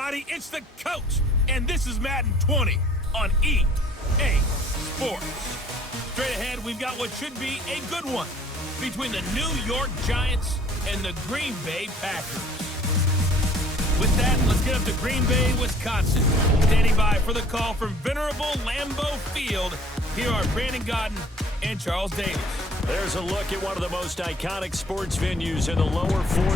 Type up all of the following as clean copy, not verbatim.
everybody. It's the coach, and this is Madden 20 on EA Sports. Straight ahead, we've got what should be a good one between the New York Giants and the Green Bay Packers. With that, let's get up to Green Bay, Wisconsin. Standing by for the call from venerable Lambeau Field, here are Brandon Godden and Charles Davis. There's a look at one of the most iconic sports venues in the lower 48.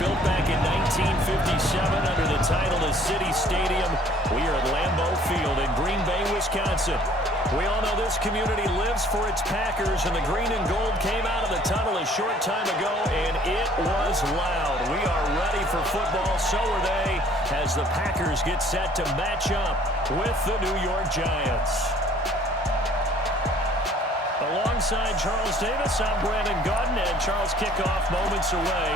Built back in 1957 under the title of City Stadium. We are at Lambeau Field in Green Bay, Wisconsin. We all know this community lives for its Packers, and the green and gold came out of the tunnel a short time ago, and it was loud. We are ready for football, so are they, as the Packers get set to match up with the New York Giants. Alongside Charles Davis, I'm Brandon Godden, and Charles, kickoff moments away.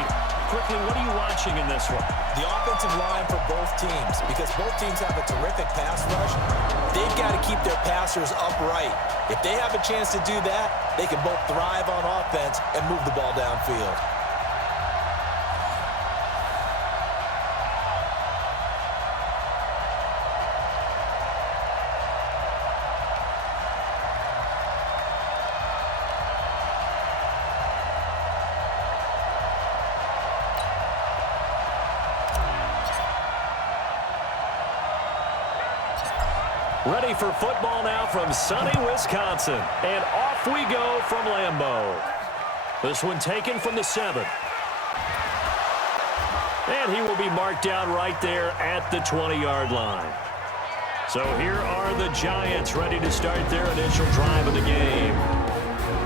Quickly, what are you watching in this one? The offensive line for both teams, because both teams have a terrific pass rush. They've got to keep their passers upright. If they have a chance to do that, they can both thrive on offense and move the ball downfield. Ready for football now from sunny Wisconsin. And off we go from Lambeau. This one taken from the 7. And he will be marked down right there at the 20-yard line. So here are the Giants ready to start their initial drive of the game.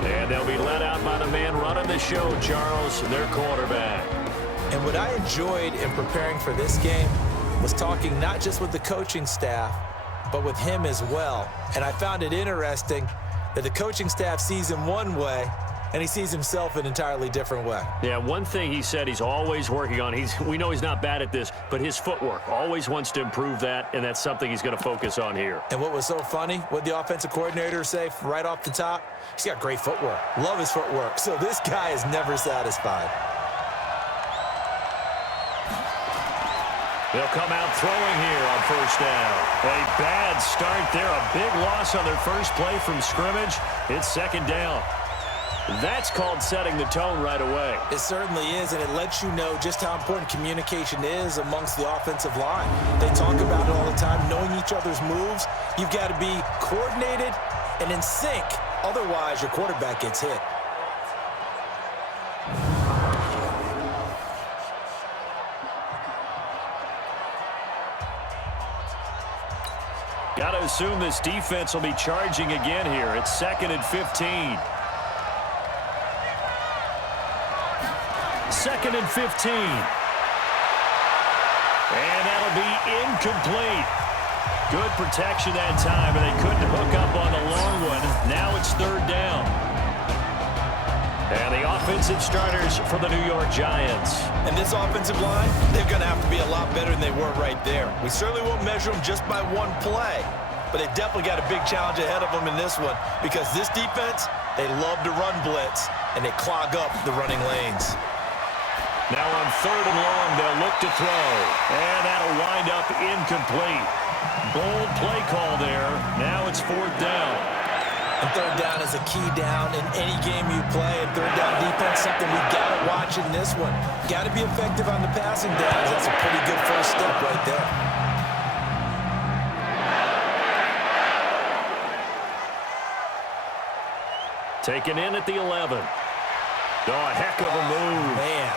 And they'll be led out by the man running the show, Charles, their quarterback. And what I enjoyed in preparing for this game was talking not just with the coaching staff, but with him as well. And I found it interesting that the coaching staff sees him one way, and he sees himself an entirely different way. Yeah, one thing he said he's always working on, we know he's not bad at this, but his footwork, always wants to improve that, and that's something he's going to focus on here. And what was so funny, what the offensive coordinator say right off the top, he's got great footwork. Love his footwork. So this guy is never satisfied. They'll come out throwing here on first down. A bad start there. A big loss on their first play from scrimmage. It's second down. That's called setting the tone right away. It certainly is, and it lets you know just how important communication is amongst the offensive line. They talk about it all the time, knowing each other's moves. You've got to be coordinated and in sync. Otherwise, your quarterback gets hit. Got to assume this defense will be charging again here. It's 2nd and 15. 2nd and 15. And that'll be incomplete. Good protection that time, and they couldn't hook up on the long one. Now it's 3rd down. And the offensive starters for the New York Giants. And this offensive line, they're going to have to be a lot better than they were right there. We certainly won't measure them just by one play, but they definitely got a big challenge ahead of them in this one, because this defense, they love to run blitz, and they clog up the running lanes. Now on 3rd and long, they'll look to throw. And that'll wind up incomplete. Bold play call there. Now it's 4th down. And 3rd down is a key down in any game you play. And 3rd down defense, something we got to watch in this one. Got to be effective on the passing downs. That's a pretty good first step right there. Taken in at the 11. Oh, a heck of a move. Man.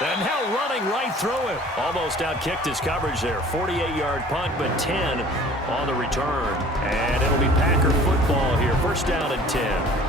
And now running right through it. Almost outkicked his coverage there. 48-yard punt, but 10 on the return. And it'll be Packer football here. First down and 10.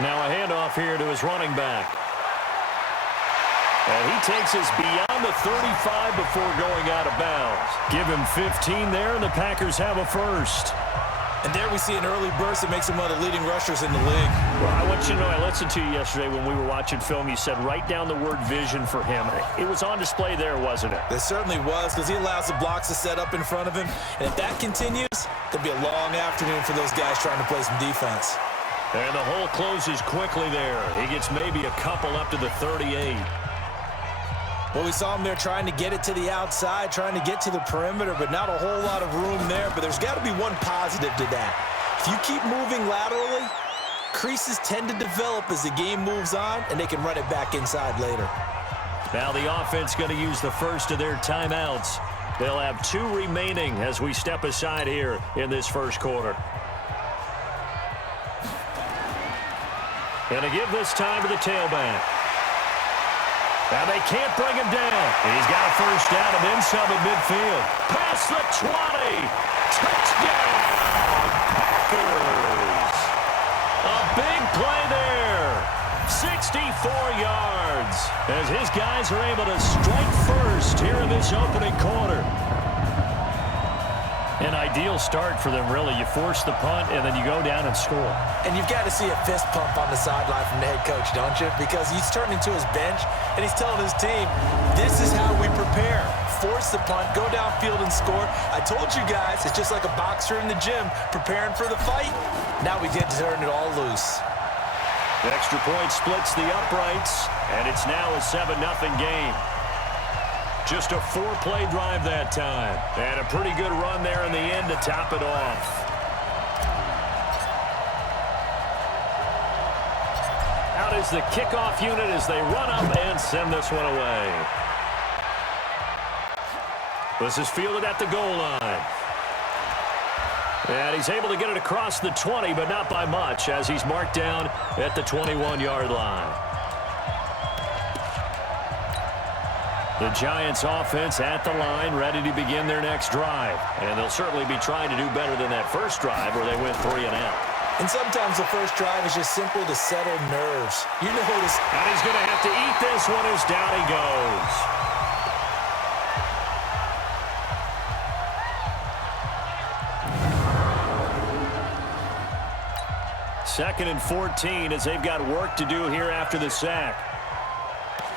Now a handoff here to his running back. And he takes us beyond the 35 before going out of bounds. Give him 15 there, and the Packers have a first. And there we see an early burst that makes him one of the leading rushers in the league. Well, I want you to know, I listened to you yesterday when we were watching film. You said write down the word vision for him. It was on display there, wasn't it? It certainly was, because he allows the blocks to set up in front of him. And if that continues, it'll be a long afternoon for those guys trying to play some defense. And the hole closes quickly there. He gets maybe a couple up to the 38. Well, we saw him there trying to get it to the outside, trying to get to the perimeter, but not a whole lot of room there. But there's got to be one positive to that. If you keep moving laterally, creases tend to develop as the game moves on, and they can run it back inside later. Now the offense going to use the first of their timeouts. They'll have 2 remaining as we step aside here in this first quarter. Going to give this time to the tailback. Now they can't bring him down. He's got a first down and then some at midfield. Past the 20. Touchdown, Packers. A big play there. 64 yards as his guys are able to strike first here in this opening quarter. An ideal start for them, really. You force the punt, and then you go down and score. And you've got to see a fist pump on the sideline from the head coach, don't you? Because he's turning to his bench, and he's telling his team, this is how we prepare. Force the punt, go downfield and score. I told you guys, it's just like a boxer in the gym preparing for the fight. Now we get to turn it all loose. The extra point splits the uprights, and it's now a 7-0 game. Just a 4-play drive that time. And a pretty good run there in the end to top it off. Out is the kickoff unit as they run up and send this one away. This is fielded at the goal line. And he's able to get it across the 20, but not by much, as he's marked down at the 21-yard line. The Giants offense at the line, ready to begin their next drive. And they'll certainly be trying to do better than that first drive where they went 3 and out. And sometimes the first drive is just simple to settle nerves. You notice. And he's going to have to eat this one as down he goes. Second and 14 as they've got work to do here after the sack.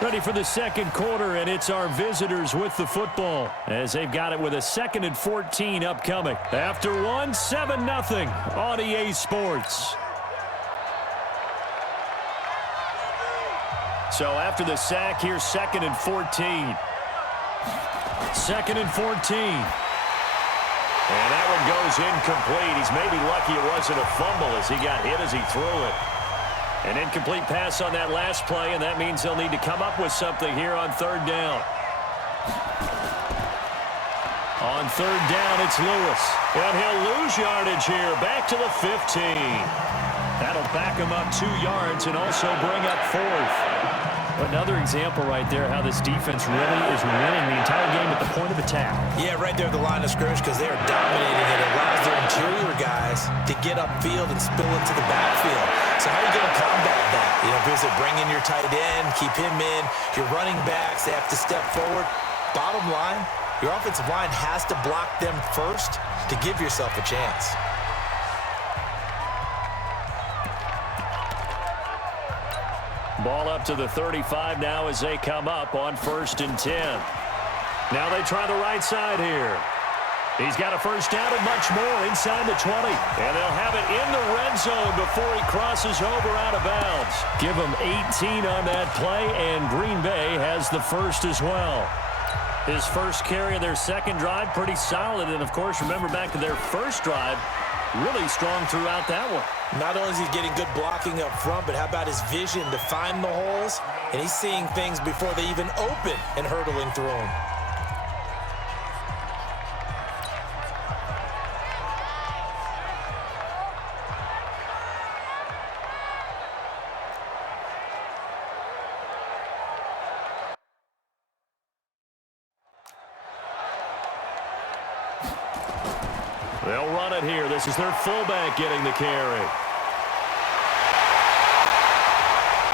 Ready for the second quarter, and it's our visitors with the football as they've got it with a 2nd and 14 upcoming. After 7-0 on EA Sports. So after the sack, here's 2nd and 14. 2nd and 14. And that one goes incomplete. He's maybe lucky it wasn't a fumble as he got hit as he threw it. An incomplete pass on that last play, and that means they'll need to come up with something here on 3rd down. On 3rd down, it's Lewis. And he'll lose yardage here, back to the 15. That'll back him up 2 yards and also bring up 4th. Another example right there how this defense really is winning the entire game at the point of attack. Yeah, right there at the line of scrimmage because they are dominating it. It allows their interior guys to get upfield and spill into the backfield. So how are you going to combat that? You know, visit, bring in your tight end, keep him in. Your running backs, they have to step forward. Bottom line, your offensive line has to block them first to give yourself a chance. Ball up to the 35 now as they come up on 1st and 10. Now they try the right side here. He's got a first down and much more inside the 20. And they'll have it in the red zone before he crosses over out of bounds. Give him 18 on that play, and Green Bay has the first as well. His first carry of their second drive, pretty solid. And, of course, remember back to their first drive, really strong throughout that one. Not only is he getting good blocking up front, but how about his vision to find the holes? And he's seeing things before they even open and hurdling through them. They'll run it here. This is their fullback getting the carry.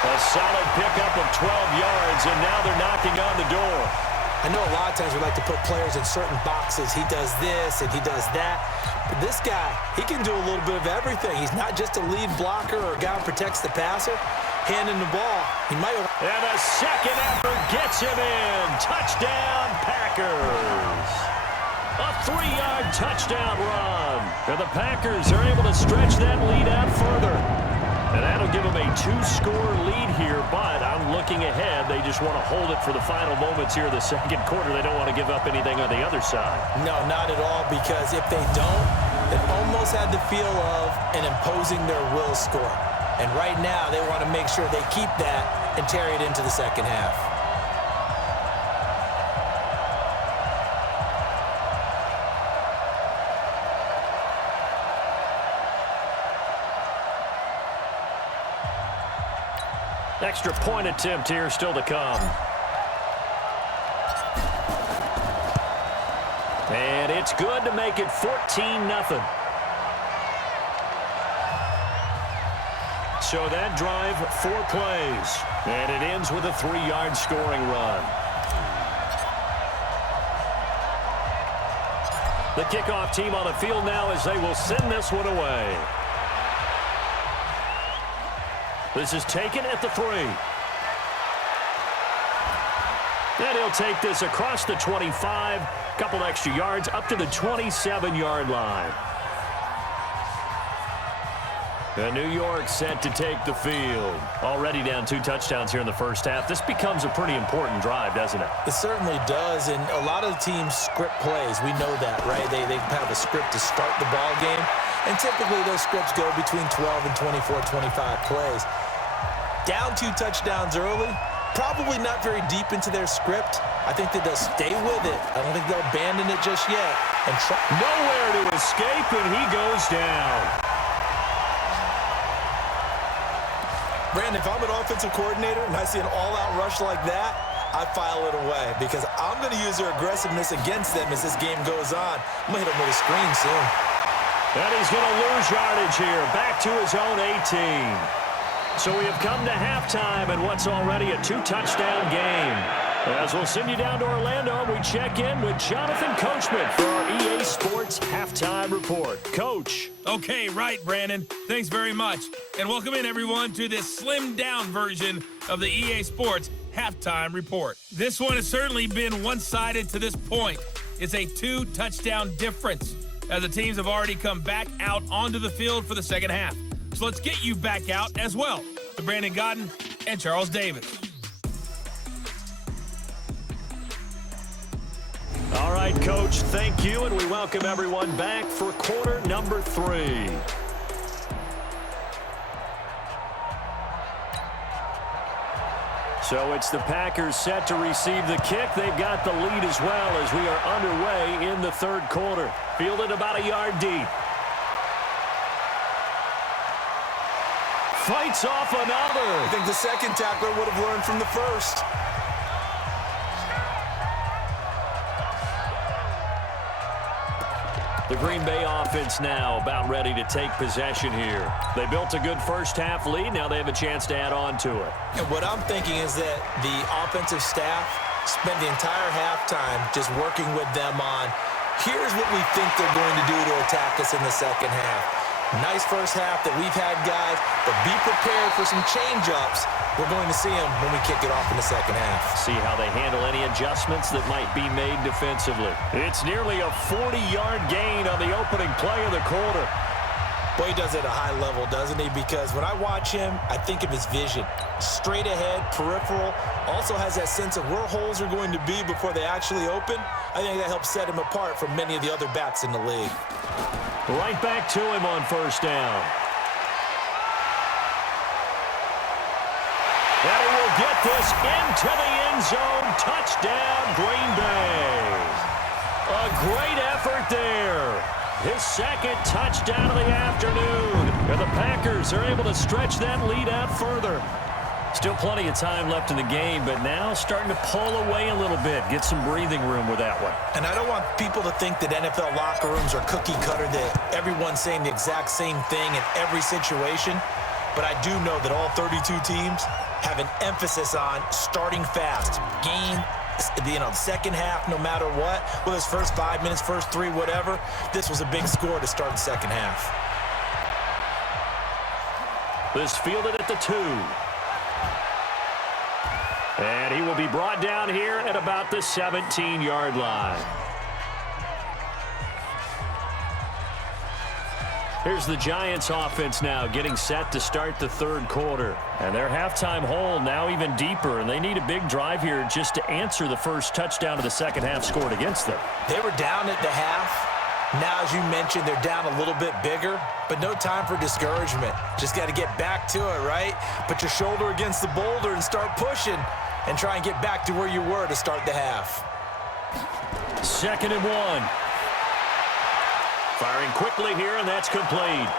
A solid pickup of 12 yards, and now they're knocking on the door. I know a lot of times we like to put players in certain boxes. He does this and he does that. But this guy, he can do a little bit of everything. He's not just a lead blocker or a guy who protects the passer. Handing the ball, he might have... And a second effort gets him in. Touchdown, Packers. A 3-yard touchdown run. And the Packers are able to stretch that lead out further. And that'll give them a 2-score lead here, but I'm looking ahead. They just want to hold it for the final moments here in the second quarter. They don't want to give up anything on the other side. No, not at all, because if they don't, it almost had the feel of an imposing their will score. And right now, they want to make sure they keep that and carry it into the second half. Extra point attempt here still to come. And it's good to make it 14-0. So that drive, 4 plays. And it ends with a 3-yard scoring run. The kickoff team on the field now as they will send this one away. This is taken at the 3. And he'll take this across the 25. Couple extra yards up to the 27-yard line. And New York set to take the field. Already down 2 touchdowns here in the first half. This becomes a pretty important drive, doesn't it? It certainly does, and a lot of the teams script plays. We know that, right? They have a script to start the ball game, and typically those scripts go between 12 and 24, 25 plays. Down 2 touchdowns early, probably not very deep into their script. I think that they'll stay with it. I don't think they'll abandon it just yet. And nowhere to escape, and he goes down. Brandon, if I'm an offensive coordinator and I see an all-out rush like that, I file it away because I'm going to use their aggressiveness against them as this game goes on. I'm going to hit them with a screen soon. And he's going to lose yardage here, back to his own 18. So we have come to halftime in what's already a 2-touchdown game. As we'll send you down to Orlando, we check in with Jonathan Coachman for our EA Sports Halftime Report. Coach. Okay, right, Brandon. Thanks very much. And welcome in, everyone, to this slimmed-down version of the EA Sports Halftime Report. This one has certainly been one-sided to this point. It's a 2-touchdown difference, as the teams have already come back out onto the field for the second half. So let's get you back out as well to Brandon Godden and Charles Davis. All right, Coach, thank you, and we welcome everyone back for quarter number 3. So it's the Packers set to receive the kick. They've got the lead as well as we are underway in the third quarter. Fielded about a yard deep. Fights off another. I think the second tackler would have learned from the first. The Green Bay offense now about ready to take possession here. They built a good first half lead. Now they have a chance to add on to it. And what I'm thinking is that the offensive staff spent the entire halftime just working with them on, here's what we think they're going to do to attack us in the second half. Nice first half that we've had, guys, but be prepared for some change-ups. We're going to see them when we kick it off in the second half. See how they handle any adjustments that might be made defensively. It's nearly a 40-yard gain on the opening play of the quarter. Boy, he does it at a high level, doesn't he? Because when I watch him, I think of his vision. Straight ahead, peripheral, also has that sense of where holes are going to be before they actually open. I think that helps set him apart from many of the other backs in the league. Right back to him on first down. And he will get this into the end zone. Touchdown, Green Bay. A great effort there. His second touchdown of the afternoon. And the Packers are able to stretch that lead out further. Still plenty of time left in the game, but now starting to pull away a little bit. Get some breathing room with that one. And I don't want people to think that NFL locker rooms are cookie cutter, that everyone's saying the exact same thing in every situation. But I do know that all 32 teams have an emphasis on starting fast. Game, the second half, no matter what, whether it's first 5 minutes, first 3, whatever, this was a big score to start the second half. This fielded at the 2. And he will be brought down here at about the 17-yard line. Here's the Giants offense now getting set to start the third quarter. And their halftime hole now even deeper, and they need a big drive here just to answer the first touchdown of the second half scored against them. They were down at the half. Now, as you mentioned, they're down a little bit bigger, but no time for discouragement. Just got to get back to it, right? Put your shoulder against the boulder and start pushing and try and get back to where you were to start the half. 2nd and 1. Firing quickly here, and that's complete.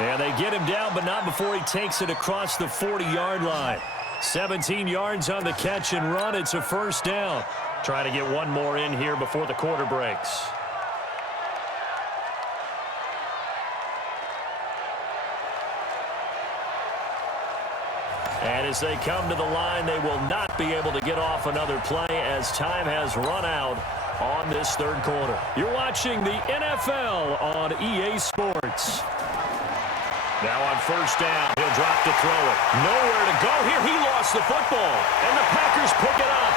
And they get him down, but not before he takes it across the 40-yard line. 17 yards on the catch and run. It's a first down. Trying to get one more in here before the quarter breaks. And as they come to the line, they will not be able to get off another play as time has run out on this third quarter. You're watching the NFL on EA Sports. Now on first down, he'll drop to throw it. Nowhere to go here. He lost the football, and the Packers pick it up.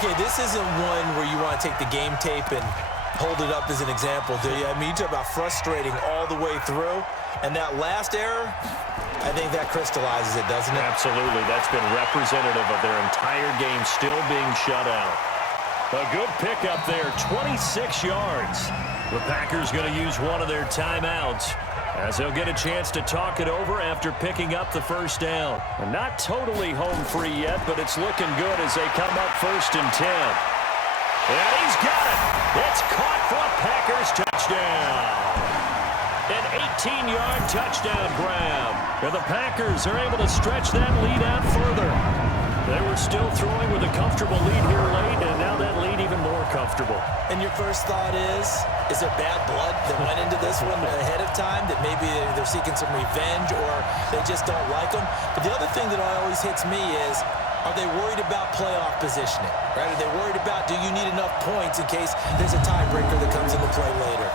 Okay, this isn't one where you want to take the game tape and hold it up as an example, do you? I mean, you talk about frustrating all the way through, and that last error, I think that crystallizes it, doesn't it? Absolutely. That's been representative of their entire game still being shut out. A good pickup there, 26 yards. The Packers going to use one of their timeouts as they'll get a chance to talk it over after picking up the first down. And not totally home free yet, but it's looking good as they come up 1st and 10. And he's got it. It's caught for a Packers touchdown. An 18-yard touchdown grab. And the Packers are able to stretch that lead out further. They were still throwing with a comfortable lead here late, and now that lead even more comfortable. And your first thought is there bad blood that went into this one ahead of time, that maybe they're seeking some revenge or they just don't like them? But the other thing that always hits me is, are they worried about playoff positioning? Right? Are they worried about, do you need enough points in case there's a tiebreaker that comes into play later?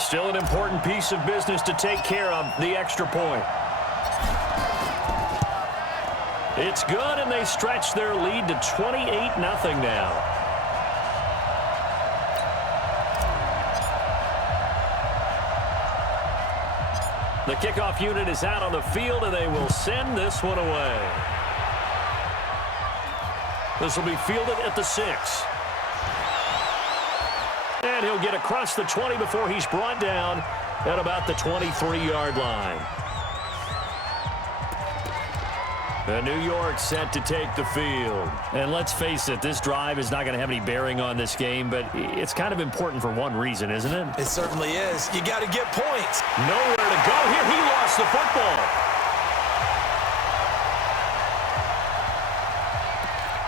Still an important piece of business to take care of, the extra point. It's good, and they stretch their lead to 28-0 now. The kickoff unit is out on the field, and they will send this one away. This will be fielded at the 6. And he'll get across the 20 before he's brought down at about the 23-yard line. The New York set to take the field. And let's face it, this drive is not going to have any bearing on this game, but it's kind of important for one reason, isn't it? It certainly is. You got to get points. Nowhere to go here. He lost the football.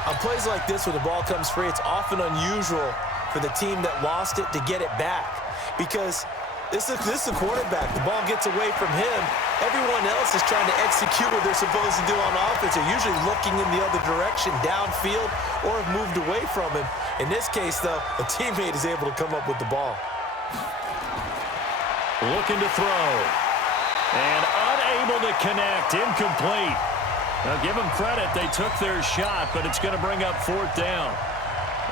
On plays like this where the ball comes free, it's often unusual for the team that lost it to get it back, because this is a quarterback. The ball gets away from him. Everyone else is trying to execute what they're supposed to do on offense. They're usually looking in the other direction, downfield, or have moved away from him. In this case, though, a teammate is able to come up with the ball. Looking to throw. And unable to connect. Incomplete. Now, give them credit. They took their shot, but it's going to bring up 4th down.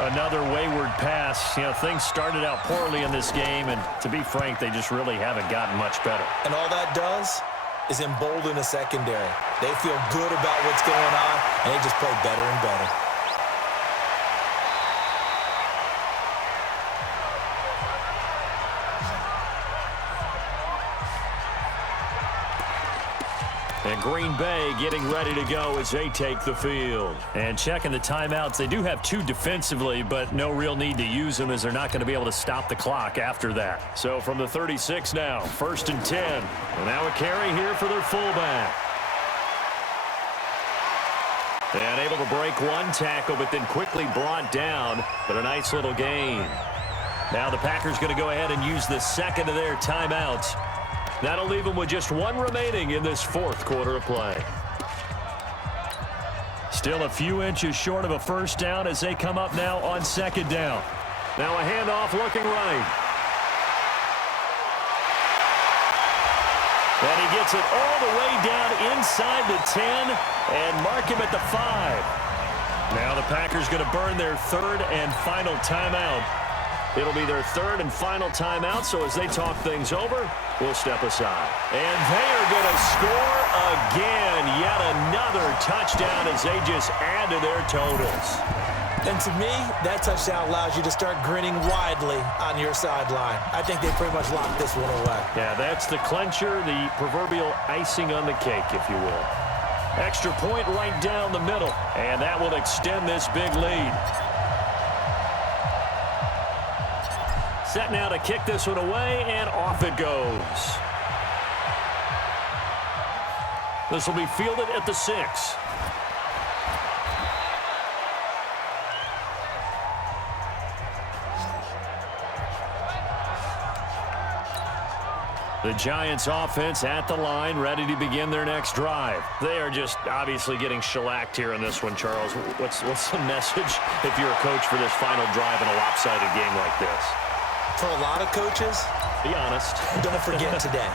Another wayward pass. You know, things started out poorly in this game, and to be frank, they just really haven't gotten much better. And all that does is embolden a secondary. They feel good about what's going on, and they just play better and better. And Green Bay getting ready to go as they take the field. And checking the timeouts, they do have 2 defensively, but no real need to use them as they're not going to be able to stop the clock after that. So from the 36 now, 1st and 10. And now a carry here for their fullback. And able to break one tackle, but then quickly brought down. But a nice little gain. Now the Packers going to go ahead and use the second of their timeouts. That'll leave them with just one remaining in this fourth quarter of play. Still a few inches short of a first down as they come up now on second down. Now a handoff looking right. And he gets it all the way down inside the 10 and mark him at the 5. Now the Packers going to burn their third and final timeout. It'll be their third and final timeout, so as they talk things over, we'll step aside. And they are going to score again. Yet another touchdown as they just add to their totals. And to me, that touchdown allows you to start grinning widely on your sideline. I think they pretty much locked this one away. Yeah, that's the clincher, the proverbial icing on the cake, if you will. Extra point right down the middle, and that will extend this big lead. Set now to kick this one away, and off it goes. This will be fielded at the 6. The Giants offense at the line, ready to begin their next drive. They are just obviously getting shellacked here in this one, Charles. What's the message if you're a coach for this final drive in a lopsided game like this? For a lot of coaches, be honest. Don't forget today.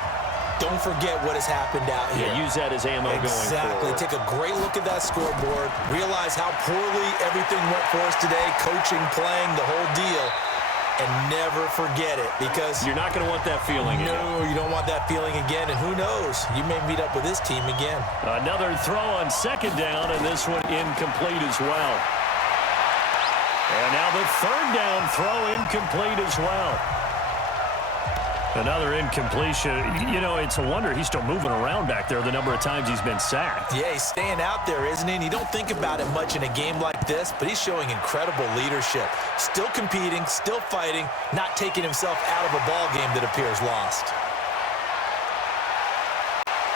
Don't forget what has happened out here. Yeah, use that as ammo going forward. Exactly. Take a great look at that scoreboard. Realize how poorly everything went for us today, coaching, playing, the whole deal. And never forget it, because you're not going to want that feeling again. No, you don't want that feeling again. And who knows? You may meet up with this team again. Another throw on second down, and this one incomplete as well. And now the third down throw incomplete as well. Another incompletion. You know, it's a wonder he's still moving around back there the number of times he's been sacked. Yeah, he's staying out there, isn't he? And you don't think about it much in a game like this, but he's showing incredible leadership. Still competing, still fighting, not taking himself out of a ball game that appears lost.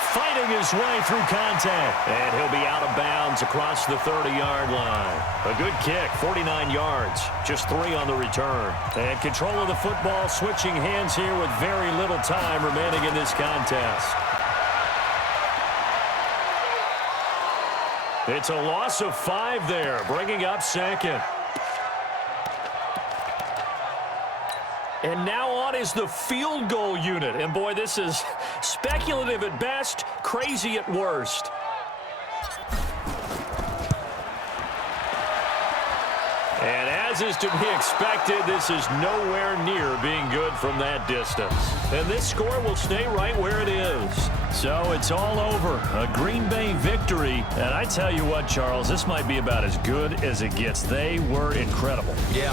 Fighting his way through contact. And he'll be out of bounds across the 30-yard line. A good kick, 49 yards. Just 3 on the return. And control of the football, switching hands here with very little time remaining in this contest. It's a loss of 5 there, bringing up second. And now on is the field goal unit. And boy, this is speculative at best, crazy at worst. And as is to be expected, this is nowhere near being good from that distance. And this score will stay right where it is. So it's all over. A Green Bay victory. And I tell you what, Charles, this might be about as good as it gets. They were incredible. Yeah.